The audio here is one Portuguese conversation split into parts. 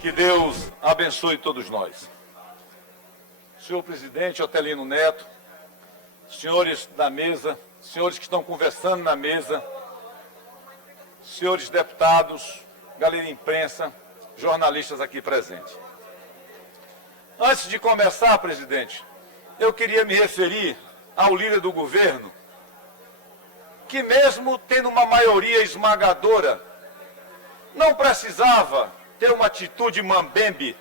Que Deus abençoe todos nós. Senhor presidente Otelino Neto, senhores da mesa, senhores que estão conversando na mesa, senhores deputados, galera de imprensa, jornalistas aqui presentes. Antes de começar, presidente, eu queria me referir ao líder do governo, que mesmo tendo uma maioria esmagadora, não precisava ter uma atitude mambembe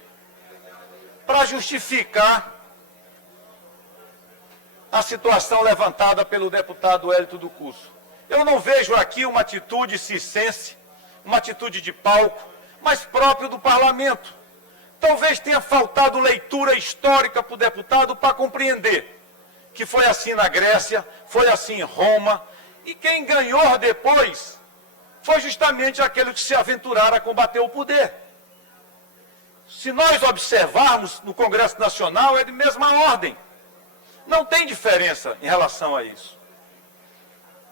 para justificar a situação levantada pelo deputado Hélito do Cusso. Eu não vejo aqui uma atitude circense, uma atitude de palco, mas próprio do parlamento. Talvez tenha faltado leitura histórica para o deputado para compreender que foi assim na Grécia, foi assim em Roma, e quem ganhou depois foi justamente aquele que se aventuraram a combater o poder. Se nós observarmos no Congresso Nacional, é de mesma ordem. Não tem diferença em relação a isso.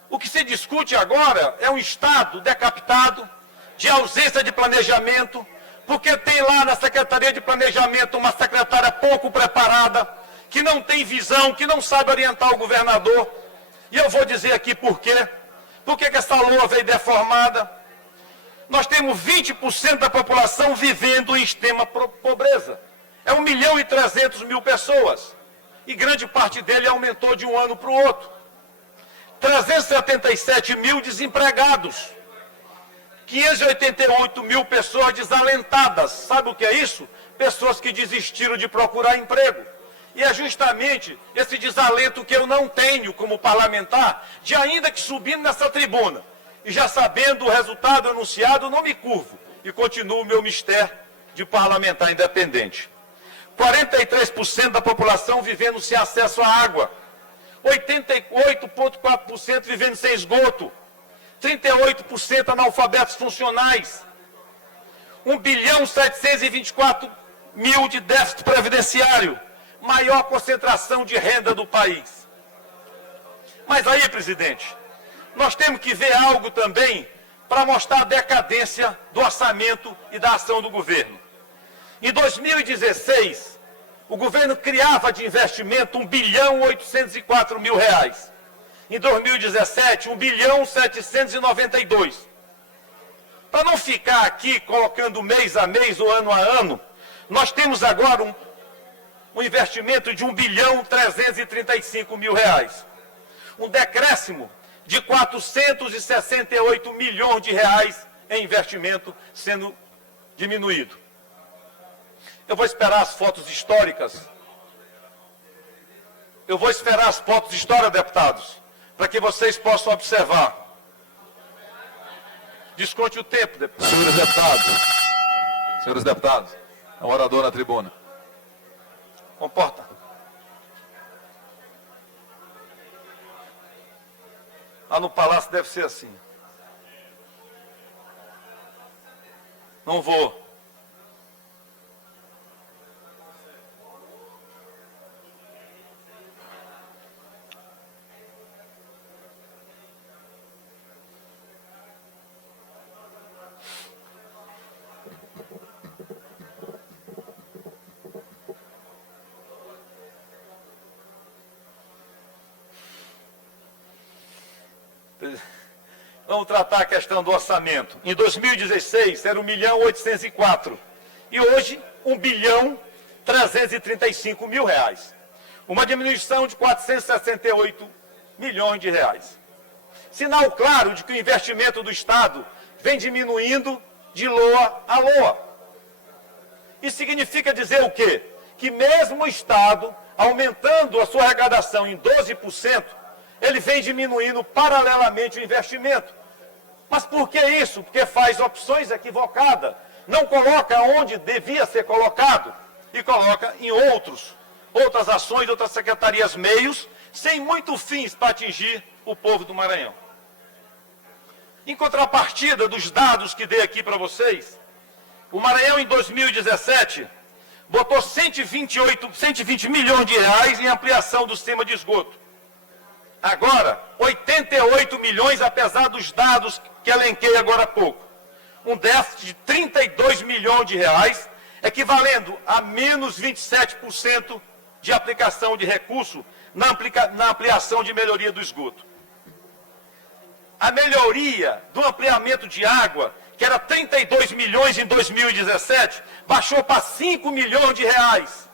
O que se discute agora é um Estado decapitado, de ausência de planejamento, porque tem lá na Secretaria de Planejamento uma secretária pouco preparada, que não tem visão, que não sabe orientar o governador. E eu vou dizer aqui por quê. Por que essa lua veio deformada? Nós temos 20% da população vivendo em extrema pobreza. É 1.300.000 pessoas. E grande parte dele aumentou de um ano para o outro. 377 mil desempregados. 588 mil pessoas desalentadas. Sabe o que é isso? Pessoas que desistiram de procurar emprego. E é justamente esse desalento que eu não tenho como parlamentar, de ainda que subindo nessa tribuna, e já sabendo o resultado anunciado, não me curvo e continuo o meu mistério de parlamentar independente. 43% da população vivendo sem acesso à água, 88,4% vivendo sem esgoto, 38% analfabetos funcionais, 1.724.000 de déficit previdenciário, maior concentração de renda do país. Mas aí, presidente, nós temos que ver algo também para mostrar a decadência do orçamento e da ação do governo. Em 2016, o governo criava de investimento R$1.804.000. Em 2017, R$1.792. Para não ficar aqui colocando mês a mês ou ano a ano, nós temos agora um investimento de R$1.335.000. Um decréscimo de 468 milhões de reais em investimento sendo diminuído. Eu vou esperar as fotos históricas. Eu vou esperar as fotos de história, deputados, para que vocês possam observar. Desconte o tempo, deputados. Senhores deputados, a orador na tribuna. Comporta. Lá no palácio deve ser assim. Não vou. Vamos tratar a questão do orçamento. Em 2016 era R$1.804.000 e hoje R$1.335.000. Uma diminuição de 468 milhões de reais. Sinal claro de que o investimento do Estado vem diminuindo de loa a loa. Isso significa dizer o quê? Que mesmo o Estado, aumentando a sua arrecadação em 12%, ele vem diminuindo paralelamente o investimento. Mas por que isso? Porque faz opções equivocadas. Não coloca onde devia ser colocado e coloca em outras ações, outras secretarias, meios, sem muito fins para atingir o povo do Maranhão. Em contrapartida dos dados que dei aqui para vocês, o Maranhão em 2017 botou 120 milhões de reais em ampliação do sistema de esgoto. Agora, 88 milhões, apesar dos dados que elenquei agora há pouco. Um déficit de 32 milhões de reais equivalendo a menos 27% de aplicação de recurso na ampliação de melhoria do esgoto. A melhoria do ampliamento de água, que era 32 milhões em 2017, baixou para 5 milhões de reais.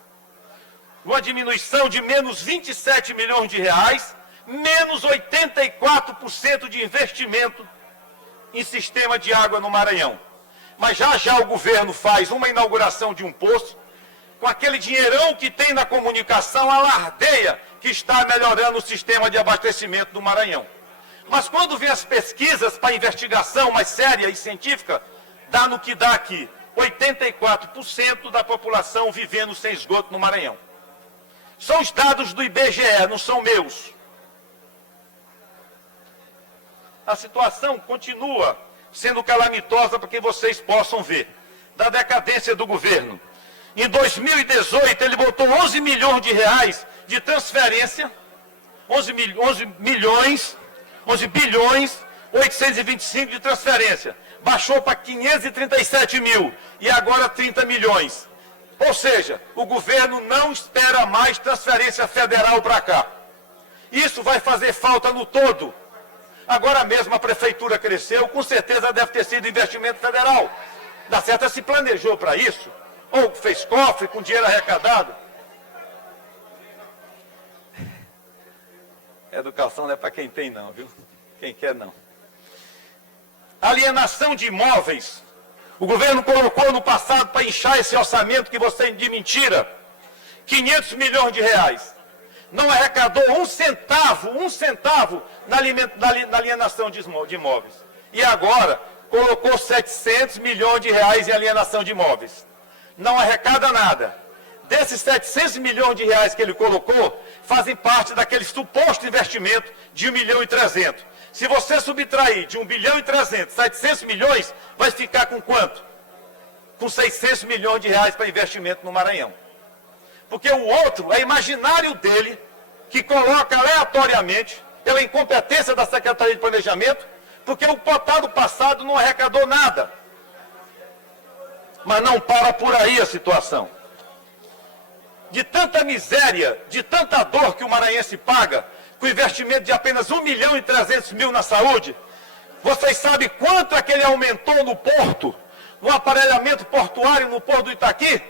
Uma diminuição de menos 27 milhões de reais, menos 84% de investimento em sistema de água no Maranhão. Mas já o governo faz uma inauguração de um poço, com aquele dinheirão que tem na comunicação, alardeia que está melhorando o sistema de abastecimento do Maranhão. Mas quando vem as pesquisas para investigação mais séria e científica, dá no que dá aqui, 84% da população vivendo sem esgoto no Maranhão. São os dados do IBGE, não são meus. A situação continua sendo calamitosa para que vocês possam ver, da decadência do governo. Em 2018, ele botou 11 milhões de reais de transferência, 11 bilhões 825 de transferência. Baixou para 537 mil e agora 30 milhões. Ou seja, o governo não espera mais transferência federal para cá. Isso vai fazer falta no todo. Agora mesmo a prefeitura cresceu, com certeza deve ter sido investimento federal. Da certa se planejou para isso, ou fez cofre com dinheiro arrecadado. Educação não é para quem tem não, viu? Quem quer não. Alienação de imóveis. O governo colocou no passado para inchar esse orçamento que você de mentira, 500 milhões de reais. Não arrecadou um centavo na alienação de imóveis. E agora colocou 700 milhões de reais em alienação de imóveis. Não arrecada nada. Desses 700 milhões de reais que ele colocou, fazem parte daquele suposto investimento de 1 milhão e 300. Se você subtrair de 1 bilhão e 300, 700 milhões, vai ficar com quanto? Com 600 milhões de reais para investimento no Maranhão. Porque o outro é imaginário dele, que coloca aleatoriamente, pela incompetência da Secretaria de Planejamento, porque o potado passado não arrecadou nada. Mas não para por aí a situação. De tanta miséria, de tanta dor que o maranhense paga, com investimento de apenas 1 milhão e 300 mil na saúde, vocês sabem quanto é que ele aumentou no porto, no aparelhamento portuário no Porto do Itaqui?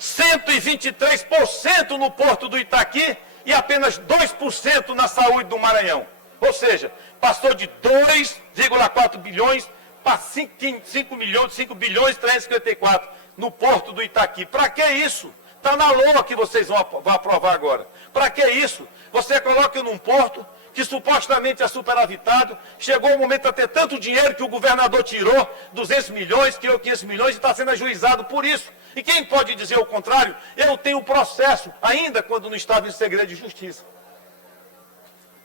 123% no Porto do Itaqui e apenas 2% na saúde do Maranhão. Ou seja, passou de 2,4 bilhões para 5 bilhões e 354 no Porto do Itaqui. Para que isso? Está na LOA que vocês vão aprovar agora. Para que isso? Você coloca num porto que supostamente é superavitado, chegou o momento a ter tanto dinheiro que o governador tirou 200 milhões, tirou 500 milhões e está sendo ajuizado por isso. E quem pode dizer o contrário? Eu tenho processo, ainda quando não estava em segredo de justiça.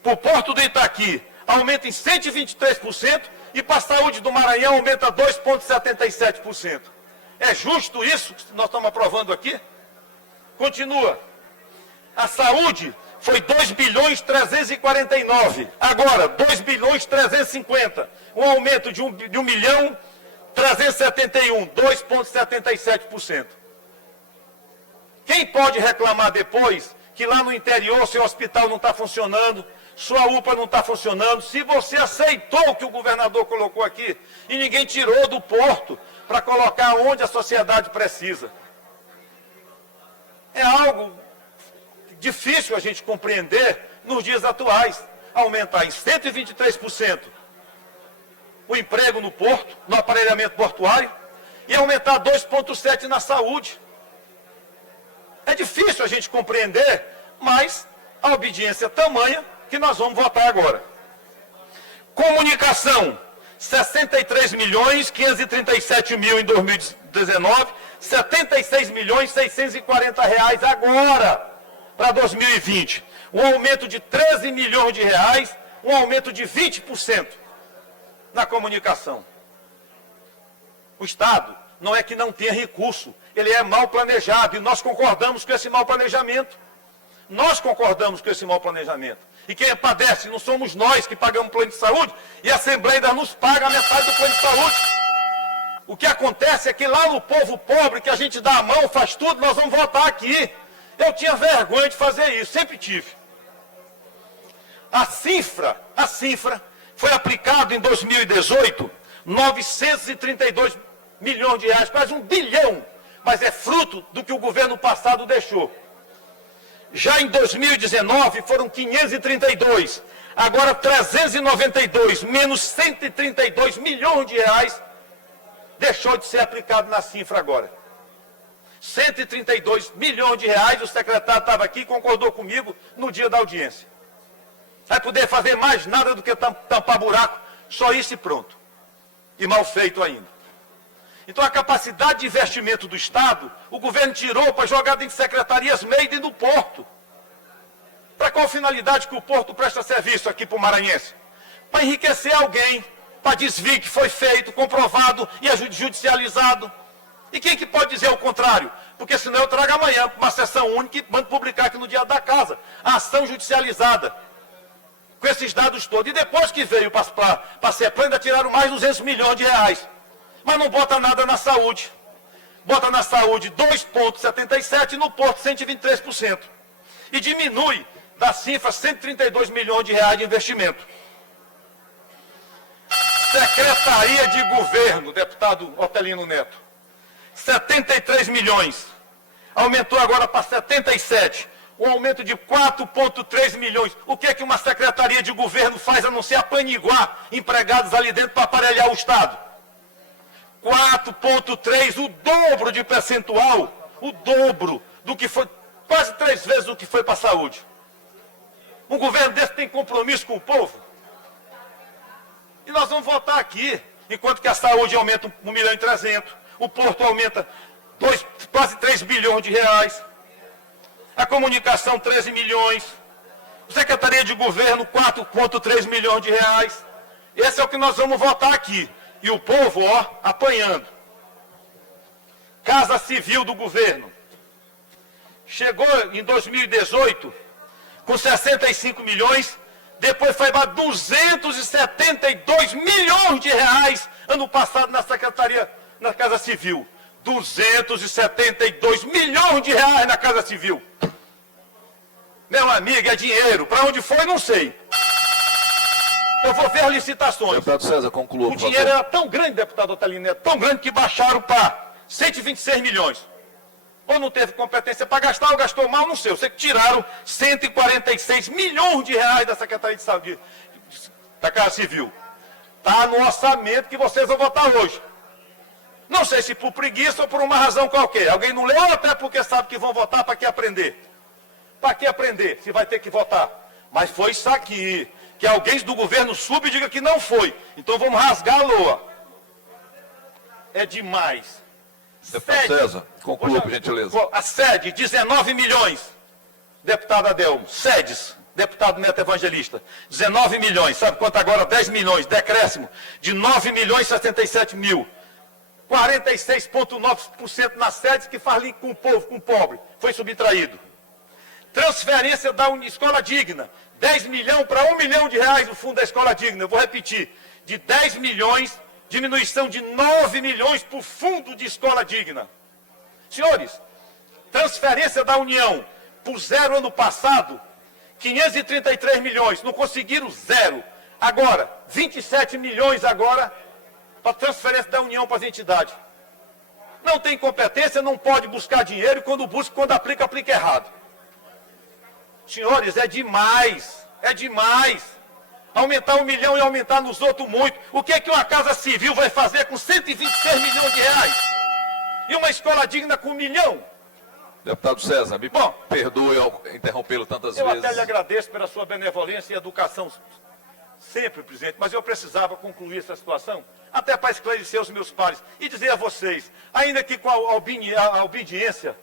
Para o Porto do Itaqui, aumenta em 123% e para a saúde do Maranhão aumenta 2,77%. É justo isso que nós estamos aprovando aqui? Continua. A saúde foi 2 bilhões 349. Agora, 2 bilhões 350. Um aumento de 1 milhão 371, 2,77%. Quem pode reclamar depois que lá no interior seu hospital não está funcionando, sua UPA não está funcionando, se você aceitou o que o governador colocou aqui e ninguém tirou do porto para colocar onde a sociedade precisa? É algo difícil a gente compreender nos dias atuais. Aumentar em 123% o emprego no porto, no aparelhamento portuário, e aumentar 2,7% na saúde. É difícil a gente compreender, mas a obediência é tamanha que nós vamos votar agora. Comunicação, 63 milhões 537 mil em 2019, 76 milhões 640 reais agora, para 2020. Um aumento de 13 milhões de reais, um aumento de 20% na comunicação. O Estado não é que não tenha recurso, ele é mal planejado e nós concordamos com esse mau planejamento. Nós concordamos com esse mau planejamento. E quem padece não somos nós que pagamos plano de saúde e a Assembleia ainda nos paga a metade do plano de saúde. O que acontece é que lá no povo pobre, que a gente dá a mão, faz tudo, nós vamos votar aqui. Eu tinha vergonha de fazer isso, sempre tive. A cifra foi aplicado em 2018, 932 milhões de reais, quase 1 bilhão, mas é fruto do que o governo passado deixou. Já em 2019 foram 532, agora 392, menos 132 milhões de reais, deixou de ser aplicado na cifra agora. 132 milhões de reais, o secretário estava aqui e concordou comigo no dia da audiência. Vai poder fazer mais nada do que tampar buraco, só isso e pronto. E mal feito ainda. Então a capacidade de investimento do Estado, o governo tirou para jogar dentro de secretarias made do Porto. Para qual finalidade que o Porto presta serviço aqui para o maranhense? Para enriquecer alguém, para desvio que foi feito, comprovado e judicializado. E quem que pode dizer o contrário? Porque senão eu trago amanhã para uma sessão única e mando publicar aqui no Diário da Casa. A ação judicializada. Com esses dados todos. E depois que veio para a CEPLAN, ainda tiraram mais 200 milhões de reais. Mas não bota nada na saúde. Bota na saúde 2,77% e no Porto 123%. E diminui da cifra 132 milhões de reais de investimento. Secretaria de Governo, deputado Otelino Neto. 73 milhões. Aumentou agora para 77. Um aumento de 4,3 milhões. O que é que uma secretaria de governo faz a não ser apaniguar empregados ali dentro para aparelhar o Estado? 4,3, o dobro de percentual, o dobro do que foi, quase 3 vezes o que foi para a saúde. Um governo desse tem compromisso com o povo? E nós vamos votar aqui, enquanto que a saúde aumenta 1.300.000, o Porto aumenta quase 3 bilhões de reais. A comunicação, 13 milhões. A Secretaria de Governo, 4,3 milhões de reais. Esse é o que nós vamos votar aqui. E o povo, ó, apanhando. Casa Civil do Governo. Chegou em 2018 com 65 milhões. Depois foi para 272 milhões de reais ano passado na Secretaria, na Casa Civil. 272 milhões de reais na Casa Civil. Meu amigo, é dinheiro. Para onde foi, não sei. Eu vou ver as licitações. Deputado César, conclua. O dinheiro era tão grande, deputado Otelino Neto, tão grande que baixaram para 126 milhões. Ou não teve competência para gastar, ou gastou mal, não sei. Eu sei que tiraram 146 milhões de reais da Secretaria de Saúde, da Casa Civil. Está no orçamento que vocês vão votar hoje. Não sei se por preguiça ou por uma razão qualquer. Alguém não leu, até porque sabe que vão votar, para que aprender? Para que aprender, se vai ter que votar? Mas foi isso aqui. Que alguém do governo suba e diga que não foi. Então vamos rasgar a loa. É demais. Deputado César, conclua, por gentileza. A sede, 19 milhões. Deputado Adelmo. Sedes, deputado Neto Evangelista. 19 milhões. Sabe quanto agora? 10 milhões. Decréscimo de 9 milhões e 67 mil. 46,9% nas sedes que faz link com o povo, com o pobre. Foi subtraído. Transferência da Escola Digna. 10 milhões para 1 milhão de reais no fundo da Escola Digna. Eu vou repetir. De 10 milhões, diminuição de 9 milhões para o fundo de Escola Digna. Senhores, transferência da União por zero ano passado, 533 milhões. Não conseguiram zero. Agora, 27 milhões agora para transferência da União para as entidades. Não tem competência, não pode buscar dinheiro e quando busca, quando aplica, aplica errado. Senhores, é demais, é demais. Aumentar 1 milhão e aumentar nos outros muito. O que é que uma Casa Civil vai fazer com 126 milhões de reais? E uma Escola Digna com 1 milhão? Deputado César, me perdoe ao interrompê-lo tantas vezes. Eu até lhe agradeço pela sua benevolência e educação sempre, presidente, mas eu precisava concluir essa situação, até para esclarecer os meus pares e dizer a vocês, ainda que com a obediência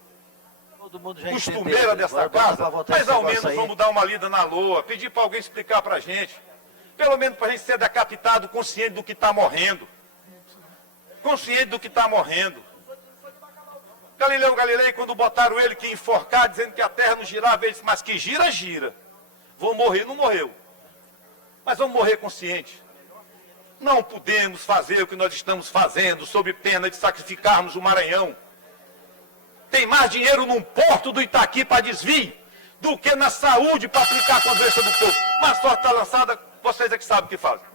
costumeira dessa casa, mas ao menos vamos dar uma lida na loa, pedir para alguém explicar para a gente, pelo menos para a gente ser decapitado, consciente do que está morrendo. Consciente do que está morrendo. Galileu Galilei, quando botaram ele que ia enforcar, dizendo que a terra não girava, ele disse, mas que gira, gira. Vou morrer, não morreu. Mas vamos morrer consciente. Não podemos fazer o que nós estamos fazendo sob pena de sacrificarmos o Maranhão. Tem mais dinheiro num porto do Itaqui para desvio do que na saúde para aplicar com a doença do povo. Mas a sorte está lançada, vocês é que sabem o que fazem.